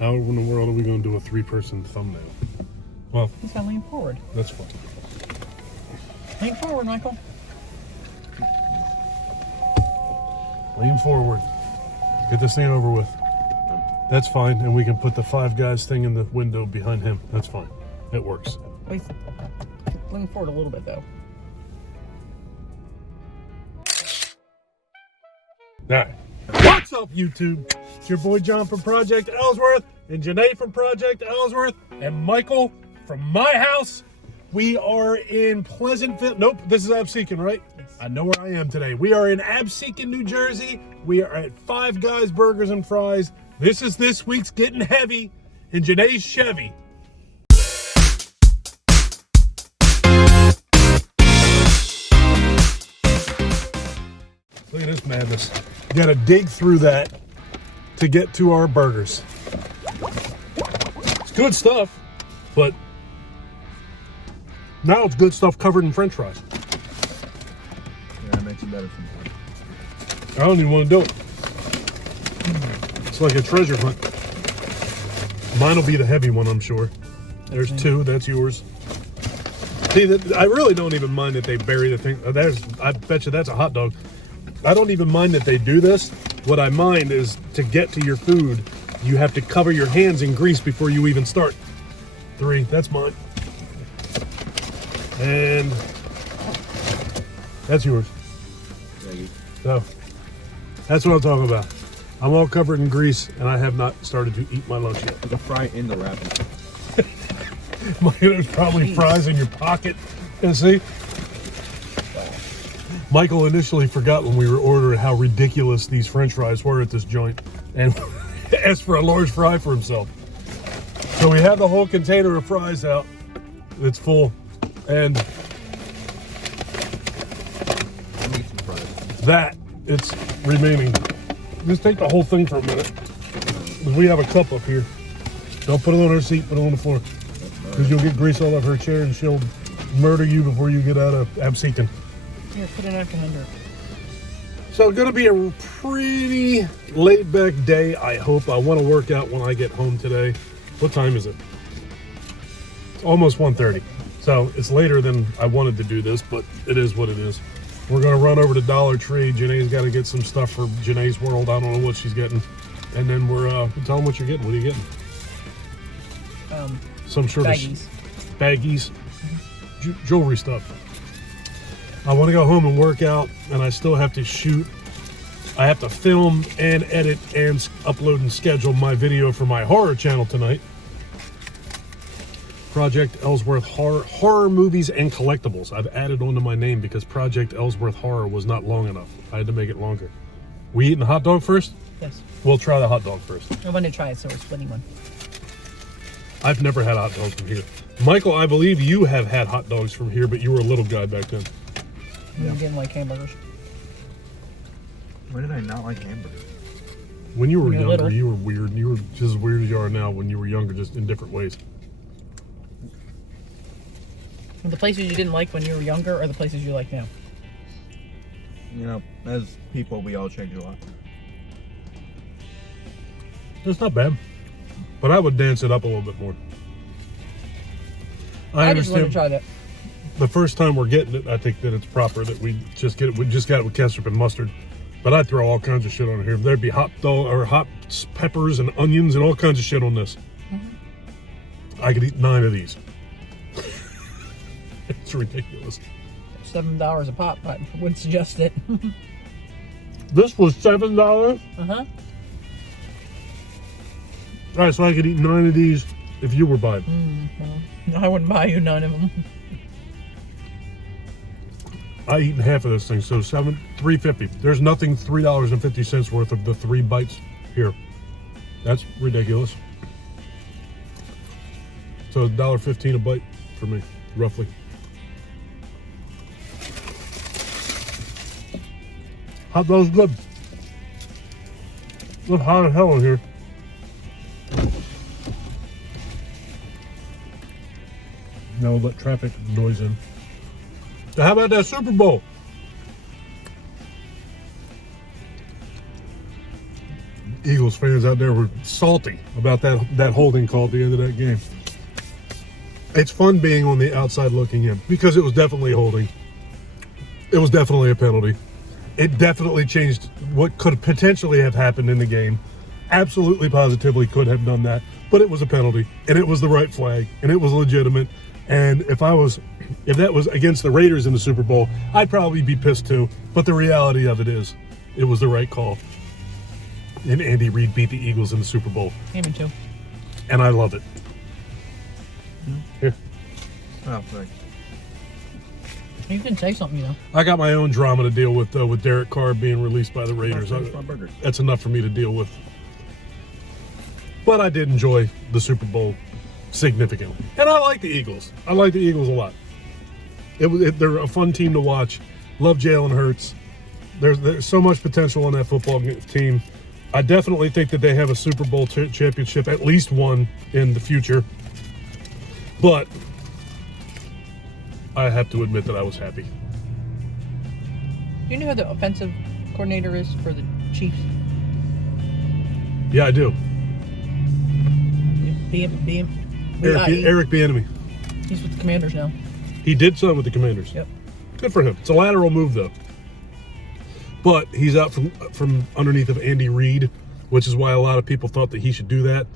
How in the world are we going to do a 3-person thumbnail? Well, he's got to lean forward. That's fine. Lean forward, Michael. Lean forward. Get this thing over with. That's fine, and we can put the Five Guys thing in the window behind him. That's fine. It works. Wait, lean forward a little bit, though. All right. What's up, YouTube? It's your boy John from Project Ellsworth, and Janay from Project Ellsworth, and Michael from my house. We are in Pleasantville. Nope, this is Absecon, right? Yes. I know where I am today. We are in Absecon, New Jersey. We are at Five Guys Burgers and Fries. This is this week's Getting Heavy in Janay's Chevy. Look at this madness. You gotta dig through that to get to our burgers. It's good stuff, but now it's good stuff covered in French fries. Yeah, it makes it better sometimes. I don't even want to do it. It's like a treasure hunt. Mine will be the heavy one, I'm sure. There's two. That's yours. See, I really don't even mind that they bury the thing. I bet you that's a hot dog. I don't even mind that they do this. What I mind is to get to your food, you have to cover your hands in grease before you even start. 3, that's mine. And that's yours. So that's what I'm talking about. I'm all covered in grease and I have not started to eat my lunch yet. You can fry in the wrapping. There's probably fries in your pocket. And see? Michael initially forgot when we were ordering how ridiculous these French fries were at this joint and asked for a large fry for himself. So we have the whole container of fries out. It's full. And that, it's remaining. Just take the whole thing for a minute. We have a cup up here. Don't put it on her seat, put it on the floor. Because you'll get grease all over her chair and she'll murder you before you get out of Absecon. Here, put a napkin under. So it's gonna be a pretty laid back day, I hope. I want to work out when I get home today. What time is it? It's almost 1:30. So it's later than I wanted to do this, but it is what it is. We're gonna run over to Dollar Tree. Janay's got to get some stuff for Janay's World. I don't know what she's getting. And then we're tell them what you're getting. What are you getting? Some sort baggies. of baggies, jewelry stuff. I want to go home and work out, and I still have to shoot. I have to film and edit and upload and schedule my video for my horror channel tonight. Project Ellsworth horror movies and collectibles. I've added onto my name because Project Ellsworth Horror was not long enough. I had to make it longer. We eating the hot dog first? Yes. We'll try the hot dog first. I want to try it, so we're splitting one. I've never had hot dogs from here. Michael, I believe you have had hot dogs from here, but you were a little guy back then. You didn't like hamburgers. When did I not like hamburgers? When you were When you're younger, little. you were weird. You were just as weird as you are now when you were younger, just in different ways. The places you didn't like when you were younger are the places you like now. You know, as people, we all change a lot. It's not bad. But I would dance it up a little bit more. I just want to try that. The first time we're getting it, I think that it's proper that we just get it. We just got it with ketchup and mustard. But I'd throw all kinds of shit on here. There'd be hot dog or hot peppers and onions and all kinds of shit on this. Mm-hmm. I could eat 9 of these. It's ridiculous. $7 a pop. I would suggest it. This was $7. Uh-huh. All right, so I could eat 9 of these if you were buying. I wouldn't buy you none of them. I eaten half of this thing, so $3.50. There's nothing $3.50 worth of the 3 bites here. That's ridiculous. So $1.15 a bite for me, roughly. Hot dog's good. It's hot as hell in here. Now we'll let traffic noise in. So how about that Super Bowl? Eagles fans out there were salty about that holding call at the end of that game. It's fun being on the outside looking in because it was definitely holding. It was definitely a penalty. It definitely changed what could potentially have happened in the game. Absolutely, positively could have done that. But it was a penalty, and it was the right flag, and it was legitimate. And if that was against the Raiders in the Super Bowl, I'd probably be pissed too. But the reality of it is, it was the right call. And Andy Reid beat the Eagles in the Super Bowl. Me too. And I love it. Here. Oh, thanks. You can say something, you know. I got my own drama to deal with Derek Carr being released by the Raiders. Finish my burger. That's enough for me to deal with. But I did enjoy the Super Bowl significantly. And I like the Eagles. I like the Eagles a lot. They're a fun team to watch. Love Jalen Hurts. There's so much potential on that football team. I definitely think that they have a Super Bowl championship, at least one in the future. But I have to admit that I was happy. Do you know who the offensive coordinator is for the Chiefs? Yeah, I do. Eric Bieniemy. He's with the Commanders now. He did sign with the Commanders. Yep. Good for him. It's a lateral move, though. But he's out from underneath of Andy Reid, which is why a lot of people thought that he should do that.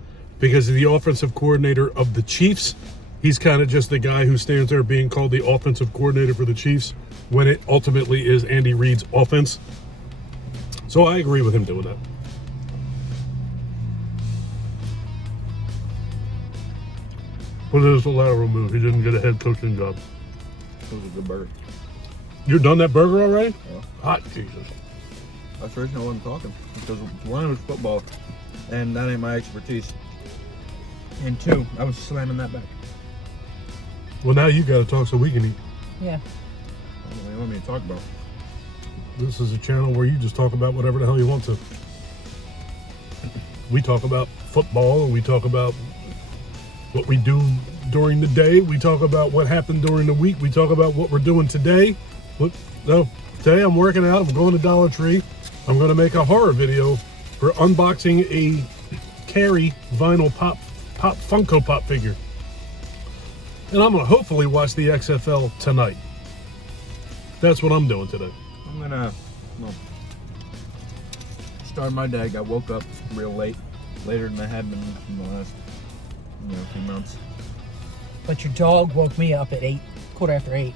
Because the offensive coordinator of the Chiefs, he's kind of just the guy who stands there being called the offensive coordinator for the Chiefs when it ultimately is Andy Reid's offense. So I agree with him doing that. But it is a lateral move. He didn't get a head coaching job. It was a good burger. You're done that burger already? Yeah. Hot Jesus. That's the reason I wasn't talking. Because one, it was football, and that ain't my expertise. And two, I was slamming that back. Well, now you got to talk so we can eat. Yeah. What do you want me to talk about? This is a channel where you just talk about whatever the hell you want to. We talk about football, and we talk about what we do during the day. We talk about what happened during the week. We talk about what we're doing today. Today I'm working out. I'm going to Dollar Tree. I'm going to make a horror video for unboxing a Carrie vinyl pop Funko Pop figure. And I'm going to hopefully watch the XFL tonight. That's what I'm doing today. I'm gonna start my day. I woke up real late, later than I had been in the last few months. But your dog woke me up at 8:15.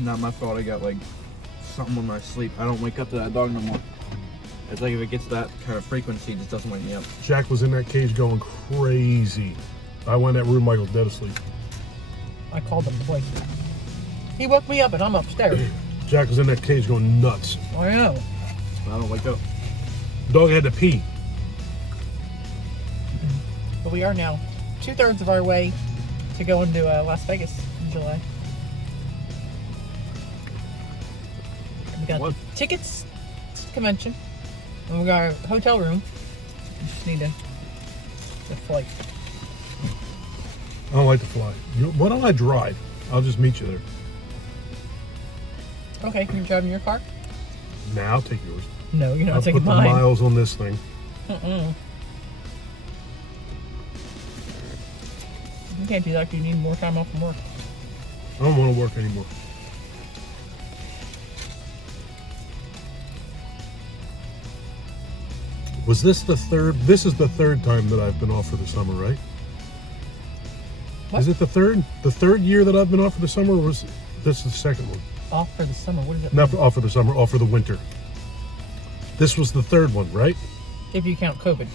Not my fault. I got like something on my sleep. I don't wake up to that dog no more. It's like if it gets that kind of frequency, it just doesn't wake me up. Jack was in that cage going crazy. I went in that room, Michael's dead asleep. I called him twice. He woke me up and I'm upstairs. Jack was in that cage going nuts. I know. I don't wake up. Dog had to pee. But we are now 2/3 of our way to go into Las Vegas in July. We got What? the tickets to the convention, and we got our hotel room. We just need the flight. I don't like to fly. Why don't I drive? I'll just meet you there. Okay, you're driving your car? Now I'll take yours. No, you're not I'll taking put the mine. miles on this thing. You can't do that because you need more time off from work. I don't want to work anymore. Was this the third? This is the third time that I've been off for the summer, right? What? Is it the third? The third year that I've been off for the summer, or was this the second one? Off for the summer? What is it? Not off for the summer, off for the winter. This was the third one, right? If you count COVID.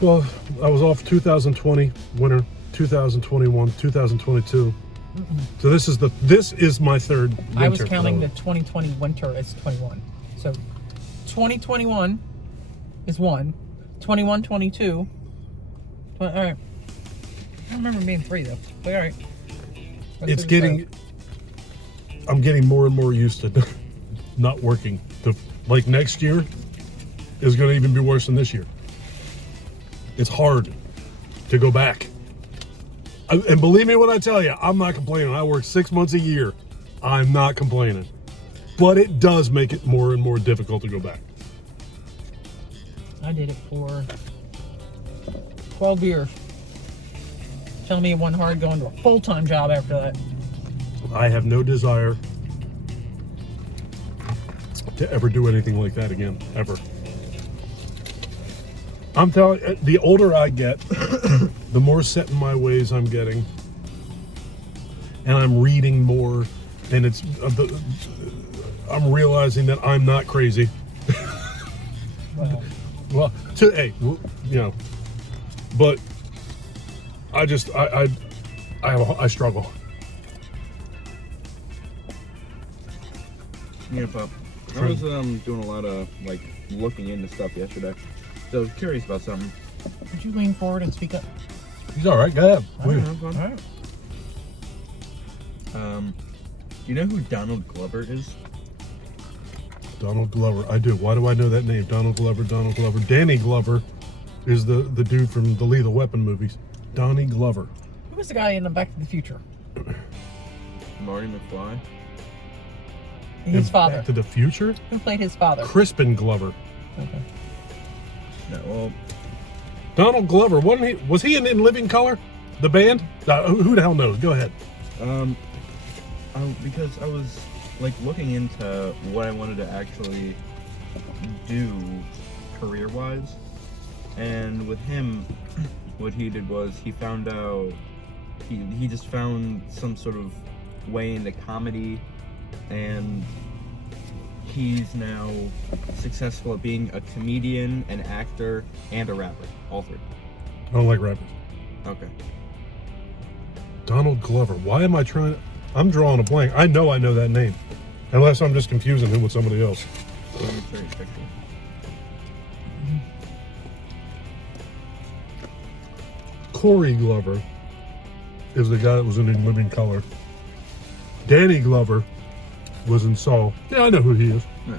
Well, I was off 2020 winter, 2021, 2022. So this is my third winter. I was counting the 2020 winter as 21. So 2021 is 1. 21, 22. All right. I don't remember being 3 though. But all right. It's getting. I'm getting more and more used to not working. Like next year is going to even be worse than this year. It's hard to go back. And believe me when I tell you, I'm not complaining. I work 6 months a year. I'm not complaining. But it does make it more and more difficult to go back. I did it for 12 years. Telling me it wasn't hard going to a full-time job after that. I have no desire to ever do anything like that again, ever. I'm telling you, the older I get, the more set in my ways I'm getting. And I'm reading more, and I'm realizing that I'm not crazy. Well, but I struggle. Yeah, Pop. I was doing a lot of like looking into stuff yesterday, so I was curious about something. would you lean forward and speak up? He's all right. Go ahead. All All right. Do you know who Donald Glover is? Donald Glover. I do. Why do I know that name? Donald Glover. Danny Glover is the dude from the Lethal Weapon movies. Donnie Glover. Who was the guy in the Back to the Future? Marty McFly. His In father. Back to the Future? Who played his father? Crispin Glover. Okay. No, well, Donald Glover. Was he in Living Color? The band? Who the hell knows? Go ahead. because I was like looking into what I wanted to actually do career-wise, and with him, what he did was he found out he just found some sort of way into comedy, and he's now successful at being a comedian, an actor, and a rapper. All three. I don't like rappers. Okay. Donald Glover. Why am I trying? I'm drawing a blank. I know that name. Unless I'm just confusing him with somebody else. Let me show you a picture. Corey Glover is the guy that was in Living Color. Danny Glover was in Saw. Yeah, I know who he is. Yeah.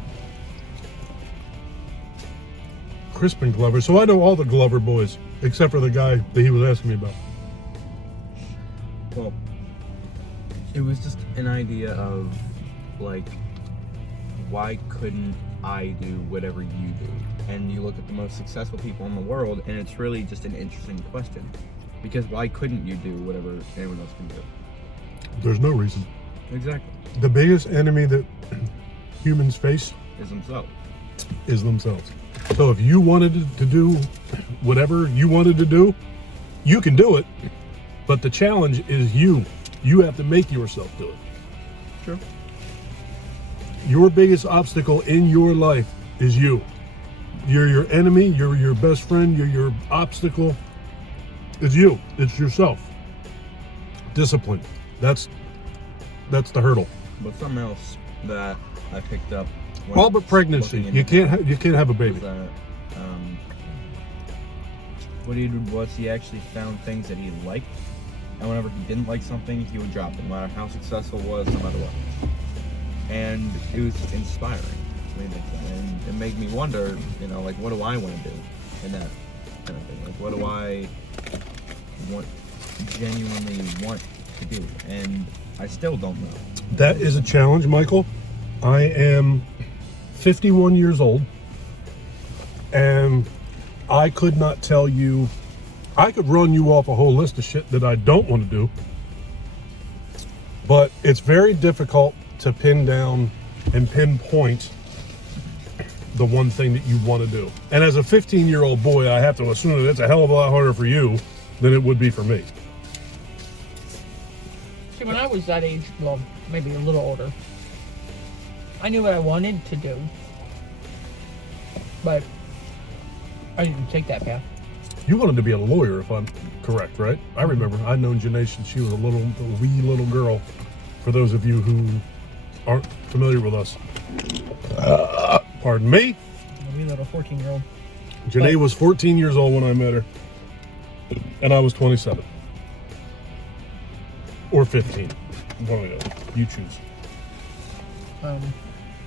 Crispin Glover. So I know all the Glover boys, except for the guy that he was asking me about. Well, it was just an idea of, like, why couldn't I do whatever you do? And you look at the most successful people in the world, and it's really just an interesting question. Because why couldn't you do whatever anyone else can do? There's no reason. Exactly. The biggest enemy that humans face Is themselves. is themselves. So if you wanted to do whatever you wanted to do, you can do it. But the challenge is you. You have to make yourself do it. True. Your biggest obstacle in your life is you. You're your enemy, you're your best friend, you're your obstacle. It's you. It's yourself. Discipline. That's the hurdle. But something else that I picked up when All I but was pregnancy. looking You into can't have a was baby. that what he did was he actually found things that he liked, and whenever he didn't like something, he would drop it, no matter how successful it was, no matter what. And it was inspiring to me, and it made me wonder, like, what do I want to do in that kind of thing? Like, what do I genuinely want to do? And I still don't know. That is a challenge, Michael. I am 51 years old, and I could not tell you. I could run you off a whole list of shit that I don't want to do, but it's very difficult to pin down and pinpoint the one thing that you want to do. And as a 15-year-old boy, I have to assume that it's a hell of a lot harder for you than it would be for me. See, when I was that age, well, maybe a little older, I knew what I wanted to do, but I didn't take that path. You wanted to be a lawyer, if I'm correct, right? I remember. I'd known Janay since she was a wee little girl. For those of you who aren't familiar with us. Pardon me? A wee little 14-year-old. Janay was 14 years old when I met her. And I was 27. Or 15. One of those. You choose.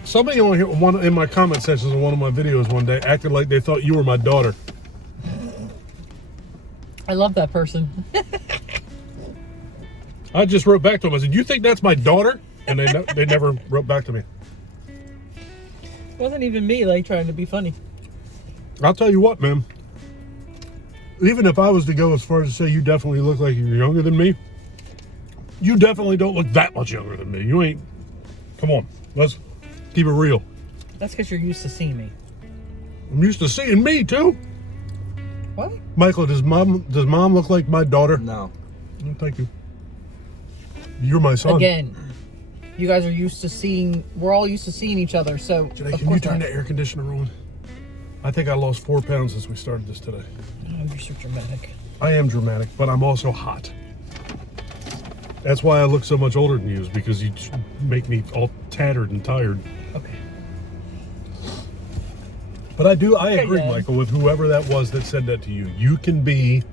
Somebody on here, in my comment sections of one of my videos one day, acted like they thought you were my daughter. I love that person. I just wrote back to them. I said, "You think that's my daughter?" And they never wrote back to me. It wasn't even me, like, trying to be funny. I'll tell you what, man. Even if I was to go as far as to say you definitely look like you're younger than me, you definitely don't look that much younger than me. You ain't. Come on, let's keep it real. That's because you're used to seeing me. I'm used to seeing me too. What? Michael, does mom look like my daughter? No. Oh, thank you. You're my son. Again, you guys are used to seeing. We're all used to seeing each other. So Janay, of can you course turn not. the air conditioner on? I think I lost 4 pounds since we started this today. Oh, you're so dramatic. I am dramatic, but I'm also hot. That's why I look so much older than you, is because you make me all tattered and tired. Okay. But I agree, Dad. Michael, with whoever that was that said that to you. You can be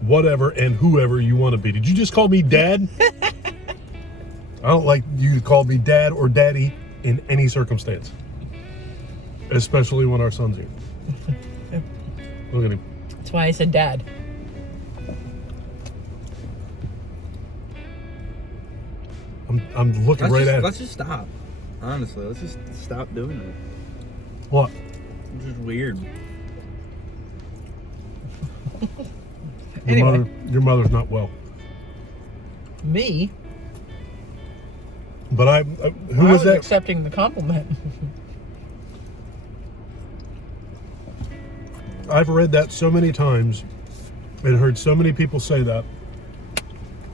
whatever and whoever you want to be. Did you just call me Dad? I don't like you to call me Dad or Daddy in any circumstance. Especially when our son's here. Look at him. That's why I said Dad. I'm looking right at it. Let's just stop. Honestly, let's just stop doing it. What? It's just weird. Anyway. Your mother's not well. Me? But who I was that? accepting the compliment. I've read that so many times and heard so many people say that.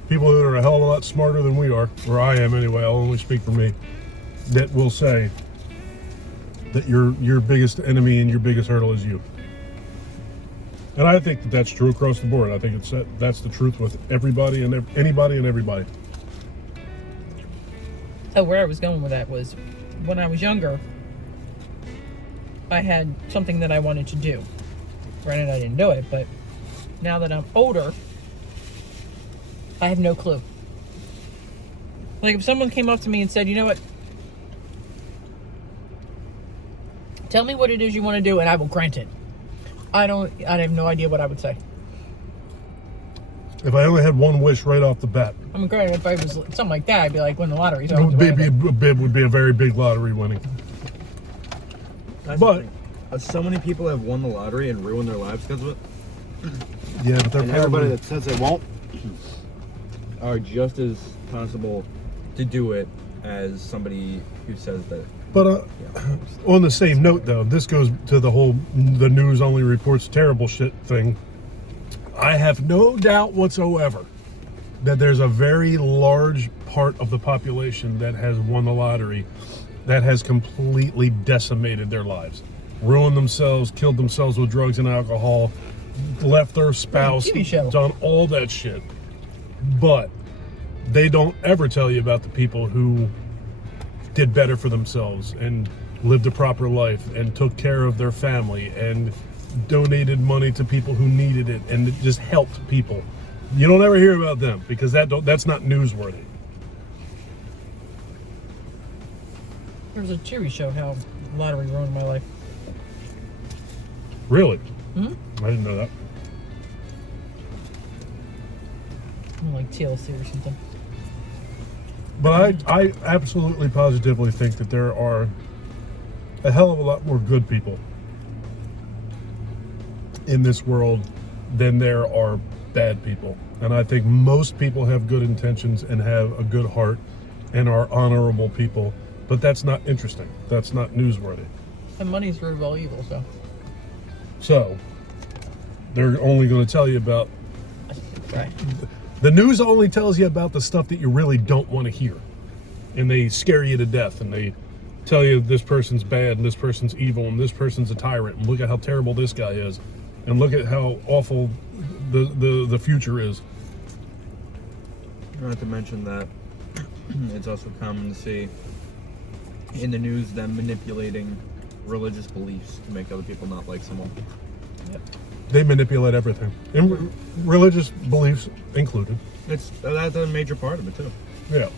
People that are a hell of a lot smarter than we are, or I am anyway, I'll only speak for me, that will say that your biggest enemy and your biggest hurdle is you. And I think that that's true across the board. I think that's the truth with everybody and anybody and everybody. So where I was going with that was, when I was younger, I had something that I wanted to do. Granted, I didn't do it, but now that I'm older, I have no clue. Like, if someone came up to me and said, you know what, tell me what it is you want to do and I will grant it. I have no idea what I would say. If I only had one wish right off the bat, I mean, granted, if I was something like that, I'd be like, win the lottery. So it would be a very big lottery winning. That's But- the thing. So many people have won the lottery and ruined their lives because of it. Yeah, but they're And everybody that says they won't are just as possible to do it as somebody who says that. But on the same note, though, this goes to the whole the news only reports terrible shit thing. I have no doubt whatsoever that there's a very large part of the population that has won the lottery that has completely decimated their lives. Ruined themselves, killed themselves with drugs and alcohol, left their spouse, TV show. done all that shit. But they don't ever tell you about the people who did better for themselves and lived a proper life and took care of their family and donated money to people who needed it and just helped people. You don't ever hear about them because that's not newsworthy. There was a TV show how lottery ruined my life. Really? Hmm? I didn't know that. Like TLC or something. But I absolutely positively think that there are a hell of a lot more good people in this world than there are bad people. And I think most people have good intentions and have a good heart and are honorable people. But that's not interesting. That's not newsworthy. And money's the root of all evil, so. So, they're only going to tell you about... Right. The news only tells you about the stuff that you really don't want to hear. And they scare you to death. And they tell you this person's bad and this person's evil and this person's a tyrant. And look at how terrible this guy is. And look at how awful the future is. Not to mention that it's also common to see in the news them manipulating religious beliefs to make other people not like someone. Yep. They manipulate everything. And religious beliefs included. That's a major part of it too. Yeah.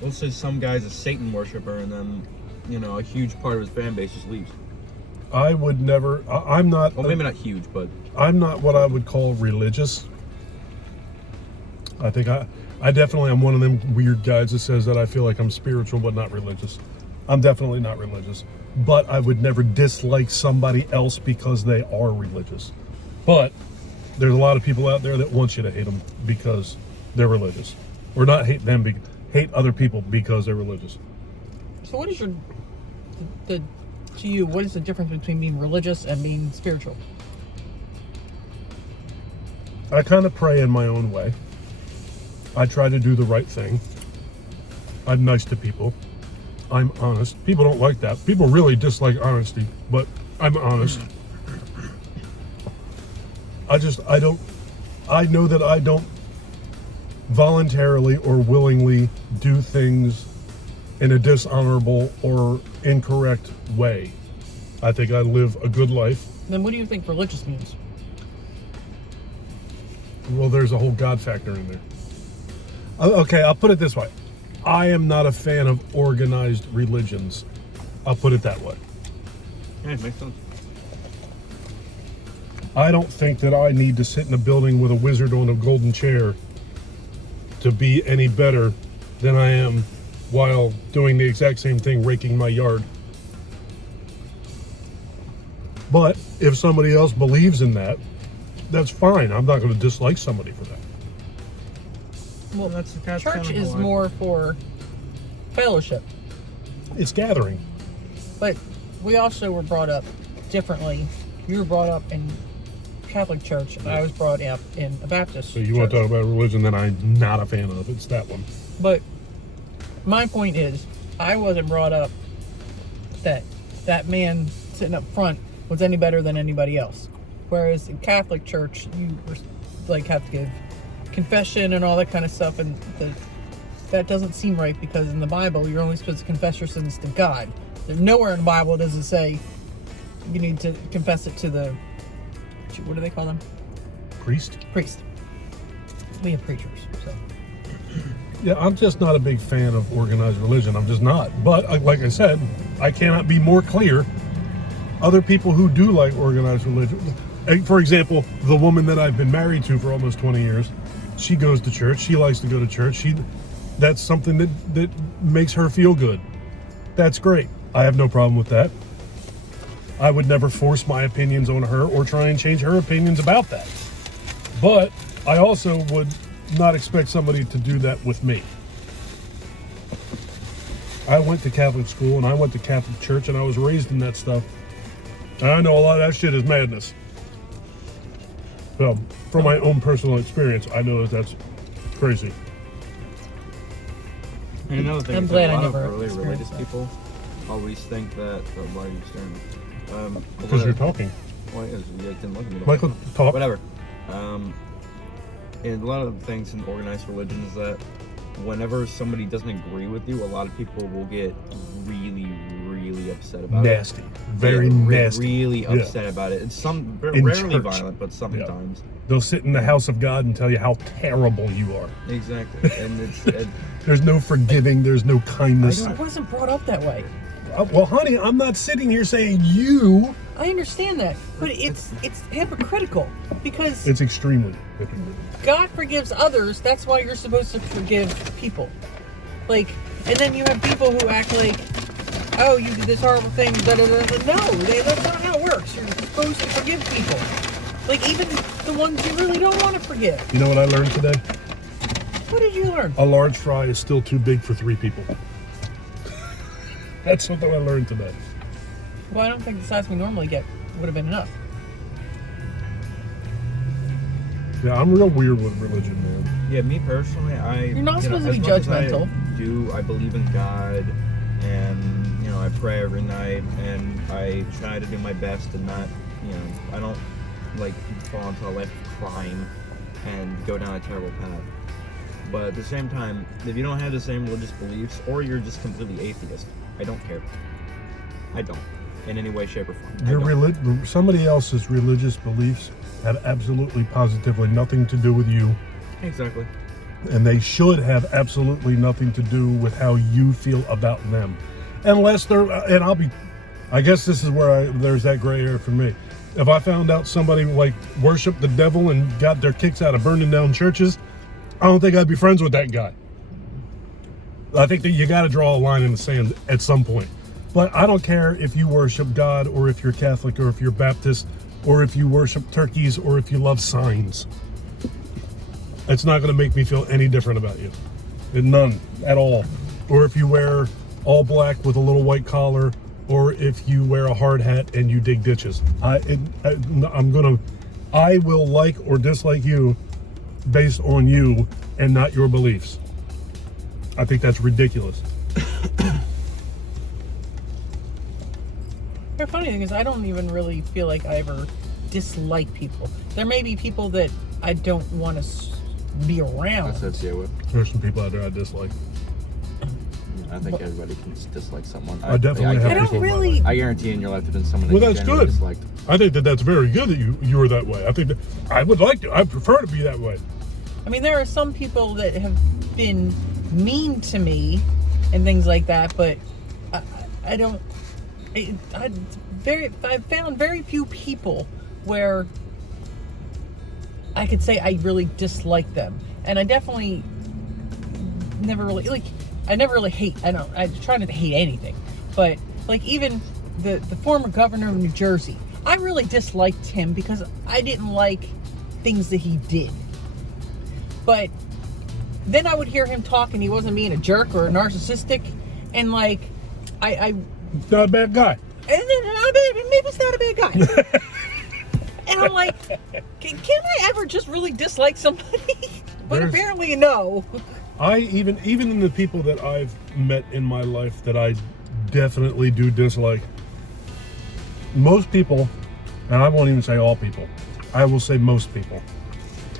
Let's say some guy's a Satan worshiper and then, a huge part of his fan base just leaves. I would never... I'm not... Well, maybe not huge, but... I'm not what I would call religious. I think I definitely am one of them weird guys that says that I feel like I'm spiritual but not religious. I'm definitely not religious, but I would never dislike somebody else because they are religious. But there's a lot of people out there that want you to hate them because they're religious, or not hate them, hate other people because they're religious. So what is to you, what is the difference between being religious and being spiritual? I kind of pray in my own way. I try to do the right thing. I'm nice to people. I'm honest. People don't like that. People really dislike honesty, but I'm honest. I know that I don't voluntarily or willingly do things in a dishonorable or incorrect way. I think I live a good life. Then what do you think religious means? Well, there's a whole God factor in there. Okay, I'll put it this way. I am not a fan of organized religions. I'll put it that way. Yeah, it makes sense. I don't think that I need to sit in a building with a wizard on a golden chair to be any better than I am while doing the exact same thing, raking my yard. But if somebody else believes in that, that's fine. I'm not going to dislike somebody for that. Well, that's church is more for fellowship. It's gathering. But we also were brought up differently. You were brought up in Catholic church, and I was brought up in a Baptist So you church. want to talk about religion that I'm not a fan of. It's that one. But my point is, I wasn't brought up that man sitting up front was any better than anybody else. Whereas in Catholic church, you were like have to give confession and all that kind of stuff, and that doesn't seem right, because in the Bible you're only supposed to confess your sins to God. There's nowhere in the Bible does it say you need to confess it to the, what do they call them? Priest? Priest. We have preachers, so. Yeah, I'm just not a big fan of organized religion. I'm just not. But like I said, I cannot be more clear. Other people who do like organized religion, for example, the woman that I've been married to for almost 20 years, she goes to church. She likes to go to church. That's something that makes her feel good. That's great. I have no problem with that. I would never force my opinions on her or try and change her opinions about that. But I also would not expect somebody to do that with me. I went to Catholic school and I went to Catholic church and I was raised in that stuff. And I know a lot of that shit is madness. So, from my own personal experience, I know that that's crazy. And another thing I'm is glad a I lot of never really religious experienced that. people always think that. Why are you staring? Because you're talking. Well, you guys didn't look at me. Michael, talk. Whatever. And a lot of the things in organized religion is that whenever somebody doesn't agree with you, a lot of people will get really, really upset about Nasty. it. Very nasty. Really Yeah. upset about it. It's In rarely church. violent, but sometimes. They'll sit in the house of God and tell you how terrible you are. Exactly. And There's no forgiving. There's no kindness. I wasn't brought up that way. Well, honey, I'm not sitting here saying you. I understand that, but it's hypocritical, because It's extremely hypocritical. God forgives others. That's why you're supposed to forgive people. Like, and then you have people who act like, oh, you did this horrible thing. Da, da, da. No, that's not how it works. You're supposed to forgive people. Like, even the ones you really don't want to forgive. You know what I learned today? What did you learn? A large fry is still too big for 3 people. That's something I learned today. Well, I don't think the size we normally get would have been enough. Yeah, I'm real weird with religion, man. yeah, me personally, You're not supposed to as be much as judgmental. I believe in God, and I pray every night, and I try to do my best and not, I don't like fall into a life of crime and go down a terrible path. But at the same time, if you don't have the same religious beliefs, or you're just completely atheist, I don't care. I don't, in any way, shape, or form. Somebody else's religious beliefs have absolutely, positively nothing to do with you, Exactly. and they should have absolutely nothing to do with how you feel about them, unless they're. And I guess this is where there's that gray area for me. If I found out somebody like worshiped the devil and got their kicks out of burning down churches, I don't think I'd be friends with that guy. I think that you got to draw a line in the sand at some point. But I don't care if you worship God or if you're Catholic or if you're Baptist or if you worship turkeys or if you love signs. It's not going to make me feel any different about you. None at all. Or if you wear all black with a little white collar, or if you wear a hard hat and you dig ditches. I will like or dislike you based on you and not your beliefs. I think that's ridiculous. The funny thing is, I don't even really feel like I ever dislike people. There may be people that I don't want to be around. Associate with. There's some people out there I dislike. I think everybody can dislike someone. I definitely have I don't people in my really- life. I guarantee in your life there's been someone that Well, you that's genuinely good. disliked. I think that's very good that you were that way. I think that I would like to. I prefer to be that way. I mean, there are some people that have been mean to me and things like that, but I don't. I've found very few people where I could say I really dislike them, and I definitely never really like. I never really hate. I try not to hate anything, but like even the former governor of New Jersey, I really disliked him because I didn't like things that he did. But then I would hear him talk, and he wasn't being a jerk or a narcissistic, and like I He's not a bad guy. and then maybe it's not a bad guy. And I'm like, can I ever just really dislike somebody? But There's- apparently no. I even in the people that I've met in my life that I definitely do dislike. Most people, and I won't even say all people, I will say most people,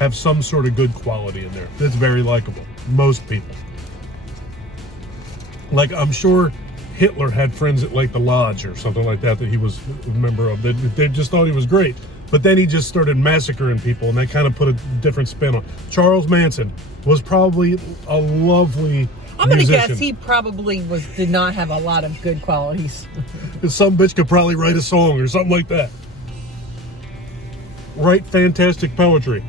have some sort of good quality in there that's very likable. Most people. Like, I'm sure Hitler had friends at like the Lodge or something like that he was a member of. They just thought he was great. But then he just started massacring people, and that kind of put a different spin on. Charles Manson was probably a lovely I'm gonna musician. guess he probably did not have a lot of good qualities. Some bitch could probably write a song or something like that. Write fantastic poetry.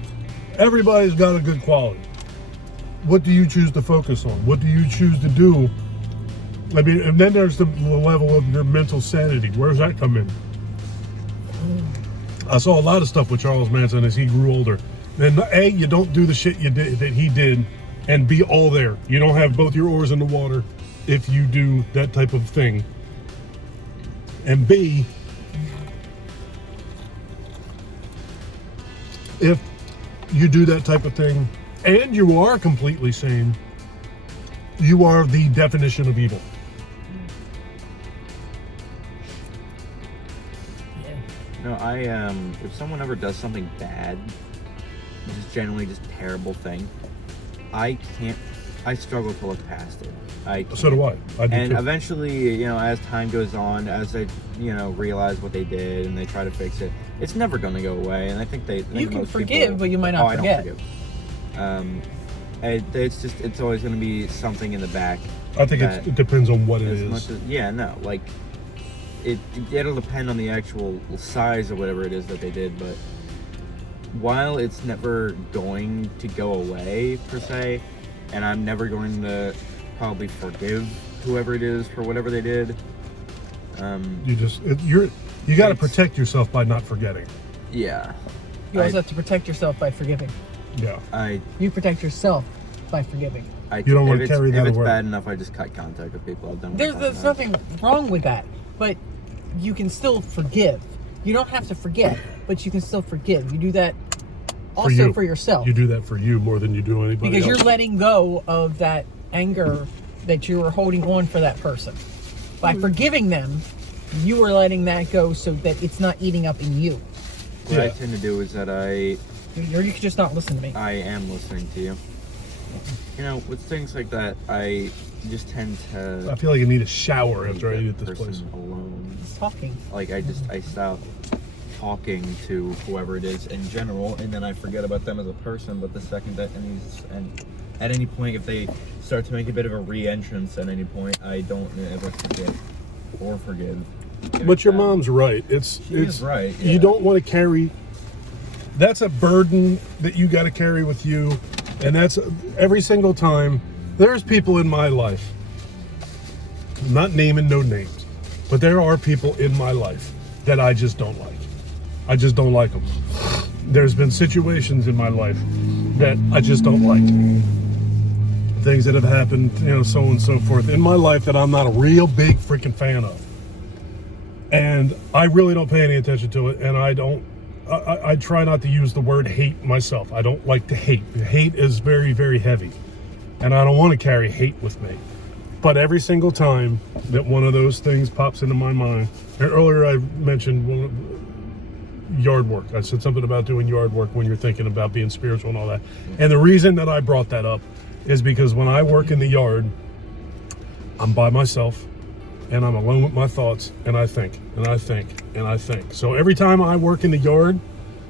Everybody's got a good quality. What do you choose to focus on? What do you choose to do? I mean, and then there's the level of your mental sanity. Where does that come in? I saw a lot of stuff with Charles Manson as he grew older. And A, you don't do the shit you did that he did, and be all there. You don't have both your oars in the water if you do that type of thing. And B, if you do that type of thing and you are completely sane, you are the definition of evil. No, if someone ever does something bad, just generally just terrible thing, I struggle to look past it. So do I. I do And too. eventually, as time goes on, as they, realize what they did and they try to fix it, it's never going to go away. And I think You can most forgive, people, but you might not forget. I don't forgive. It's always going to be something in the back. I think that it depends on what it as is. much as, like, it'll depend on the actual size of whatever it is that they did, but while it's never going to go away per se, and I'm never going to probably forgive whoever it is for whatever they did, you got to protect yourself by not forgetting. yeah, You also have to protect yourself by forgiving. Yeah. You protect yourself by forgiving. You don't want to carry that If it's around. bad enough, I just cut contact with people. I've done. There's nothing wrong with that, but you can still forgive. You don't have to forget, but you can still forgive. You do that also for yourself. You do that for you more than you do anybody because else. you're letting go of that anger that you were holding on for that person. By forgiving them, you are letting that go so that it's not eating up in you. What I tend to do is that You can just not listen to me. I am listening to you. With things like that, I just tend to. I feel like I need a shower after I leave eat that at this place. person alone. It's talking. Like I stop talking to whoever it is in general, and then I forget about them as a person. But the second that and at any point, if they start to make a bit of a re-entrance at any point, I don't ever forget or forgive. But your mom's right. It's is right, You yeah. don't want to carry. That's a burden that you got to carry with you, and that's every single time. There's people in my life. I'm not naming no names, But there are people in my life that I just don't like. I just don't like them. There's been situations in my life that I just don't like. Things that have happened, so on and so forth in my life that I'm not a real big freaking fan of. And I really don't pay any attention to it, and I try not to use the word hate myself. I don't like to hate. Hate is very, very heavy, and I don't want to carry hate with me. But every single time that one of those things pops into my mind, and earlier I mentioned yard work. I said something about doing yard work when you're thinking about being spiritual and all that. And the reason that I brought that up is because when I work in the yard, I'm by myself and I'm alone with my thoughts, and I think, and I think, and I think. So every time I work in the yard,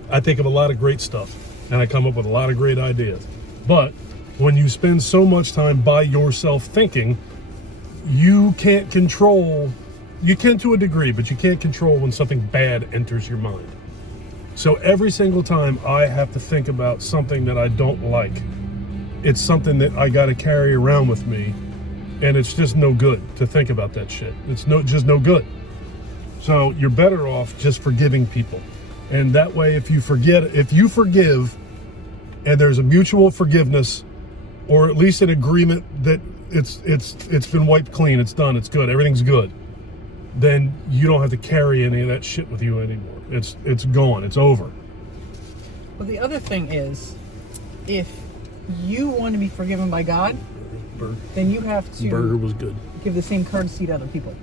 I think of a lot of great stuff and I come up with a lot of great ideas. But when you spend so much time by yourself thinking, you can't control, you can to a degree, but you can't control when something bad enters your mind. So every single time I have to think about something that I don't like, it's something that I got to carry around with me, and it's just no good to think about that shit. It's just no good. So you're better off just forgiving people. And that way, if you forgive, and there's a mutual forgiveness, or at least an agreement that it's been wiped clean, it's done, it's good, everything's good, then you don't have to carry any of that shit with you anymore. It's gone, it's over. Well, the other thing is, if you want to be forgiven by God, then you have to Burger was good. give the same courtesy to other people.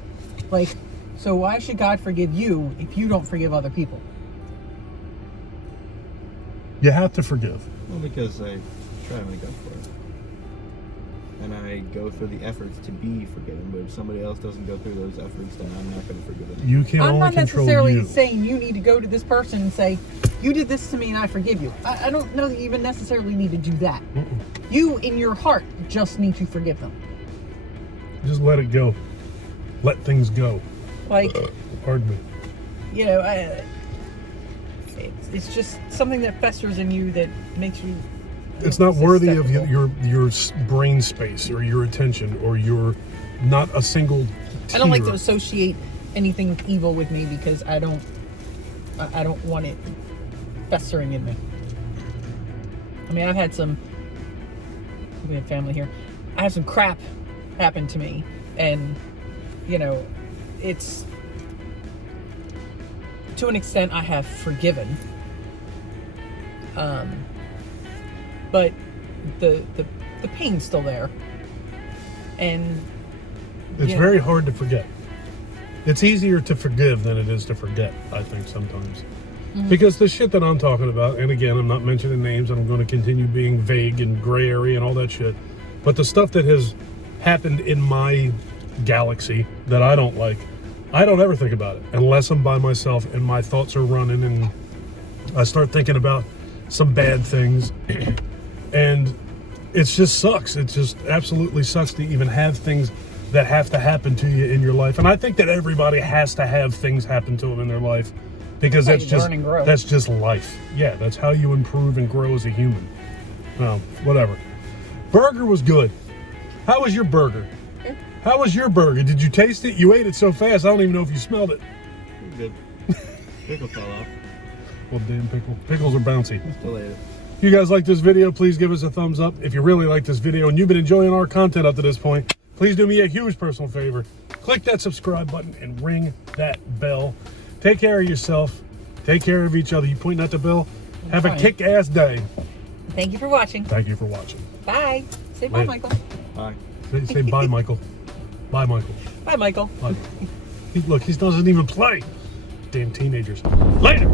Like, so why should God forgive you if you don't forgive other people? You have to forgive. Well, because I try to make up for it. And I go through the efforts to be forgiven, but if somebody else doesn't go through those efforts, then I'm not going to forgive them. You can I'm only not control necessarily you. saying you need to go to this person and say, you did this to me and I forgive you. I don't know that you even necessarily need to do that. You, in your heart, just need to forgive them. Just let it go. Let things go. Like, Pardon me. it's just something that festers in you that makes you... It's not worthy of susceptible. your brain space or your attention, or your not a single tear. I don't like to associate anything with evil with me because I don't want it festering in me. I mean, I've had some... We have family here. I have some crap happen to me, and it's... To an extent, I have forgiven. But the pain's still there, and It's very hard to forget. It's easier to forgive than it is to forget, I think, sometimes. Mm-hmm. Because the shit that I'm talking about, and again, I'm not mentioning names, and I'm going to continue being vague and gray area and all that shit, but the stuff that has happened in my galaxy that I don't like, I don't ever think about it unless I'm by myself and my thoughts are running and I start thinking about some bad things. And it just sucks. It just absolutely sucks to even have things that have to happen to you in your life. And I think that everybody has to have things happen to them in their life, because that's just life. Yeah, that's how you improve and grow as a human. Well, whatever. Burger was good. How was your burger? How was your burger? Did you taste it? You ate it so fast, I don't even know if you smelled it. Good. Pickle fell off. Well, damn pickle. Pickles are bouncy. Still ate it. If you guys like this video, please give us a thumbs up. If you really like this video and you've been enjoying our content up to this point, please do me a huge personal favor. Click that subscribe button and ring that bell. Take care of yourself. Take care of each other. You pointing at the bell? Have a kick-ass day. Thank you for watching. Thank you for watching. Bye. Say bye, Later. Michael. Bye. Say bye, Michael. Bye, Michael. Bye, Michael. Bye. Look, he doesn't even play. Damn teenagers. Later.